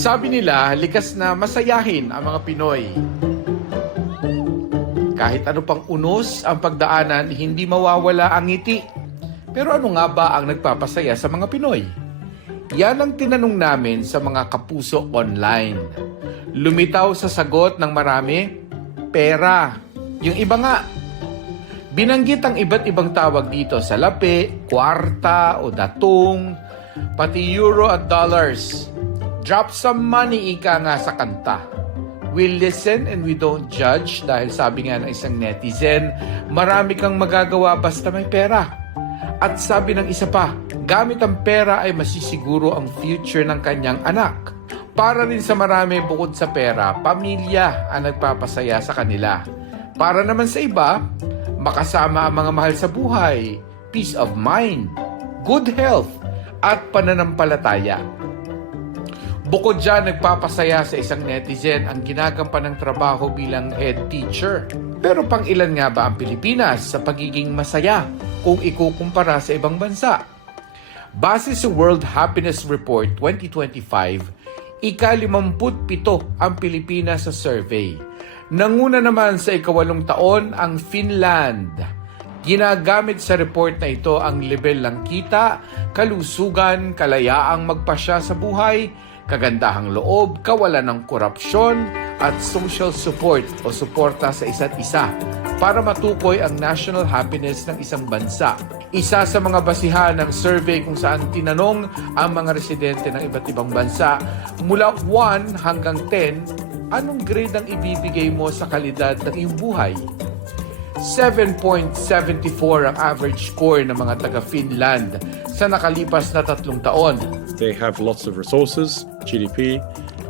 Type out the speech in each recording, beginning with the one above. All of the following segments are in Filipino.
Sabi nila, likas na masayahin ang mga Pinoy. Kahit ano pang unos ang pagdaanan, hindi mawawala ang ngiti. Pero ano nga ba ang nagpapasaya sa mga Pinoy? Yan ang tinanong namin sa mga kapuso online. Lumitaw sa sagot ng marami, pera. Yung iba nga, binanggit ang iba't ibang tawag dito sa lapi, kwarta o datong, pati euro at dollars. Drop some money, ika nga sa kanta. We listen and we don't judge dahil sabi nga ng isang netizen, marami kang magagawa basta may pera. At sabi ng isa pa, gamit ang pera ay masisiguro ang future ng kanyang anak. Para rin sa marami bukod sa pera, pamilya ang nagpapasaya sa kanila. Para naman sa iba, makasama ang mga mahal sa buhay, peace of mind, good health, at pananampalataya. Bukod dyan, nagpapasaya sa isang netizen ang ginagampan ng trabaho bilang head teacher. Pero pang ilan nga ba ang Pilipinas sa pagiging masaya kung ikukumpara sa ibang bansa? Base sa World Happiness Report 2025, ika-57 ang Pilipinas sa survey. Nanguna naman sa ika-8 taon ang Finland. Ginagamit sa report na ito ang level ng kita, kalusugan, kalayaang magpasya sa buhay, kagandahang loob, kawalan ng korupsyon, at social support o suporta sa isa't isa para matukoy ang national happiness ng isang bansa. Isa sa mga basihan ng survey kung saan tinanong ang mga residente ng iba't ibang bansa, mula 1 hanggang 10, anong grade ang ibibigay mo sa kalidad ng iyong buhay? 7.74 ang average score ng mga taga-Finland sa nakalipas na 3 taon. They have lots of resources, GDP,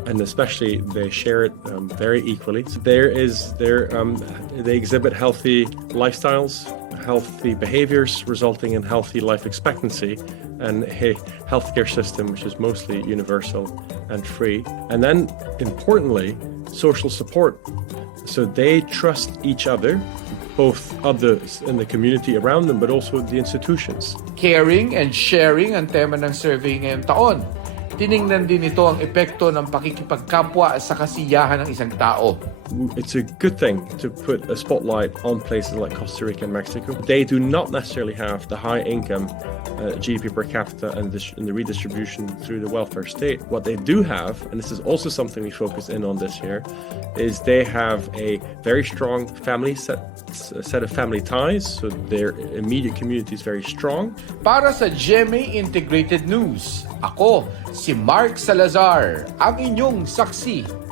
and especially they share it very equally. So they exhibit healthy lifestyles, healthy behaviors, resulting in healthy life expectancy, and a healthcare system which is mostly universal and free. And then, importantly, social support. So they trust each other, both others in the community around them, but also the institutions. Caring and sharing ang tema ng survey ngayong taon. Tiningnan din ito ang epekto ng pakikipagkapwa sa kasiyahan ng isang tao. It's a good thing to put a spotlight on places like Costa Rica and Mexico. They do not necessarily have the high income GDP per capita and the redistribution through the welfare state. What they do have, and this is also something we focus in on this year, is they have a very strong family set of family ties, so their immediate community is very strong. Para sa GMA Integrated News, ako si Mark Salazar, ang inyong saksi.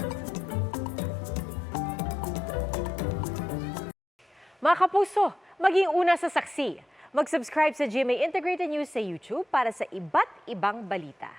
Mga kapuso, maging una sa saksi. Mag-subscribe sa GMA Integrated News sa YouTube para sa iba't ibang balita.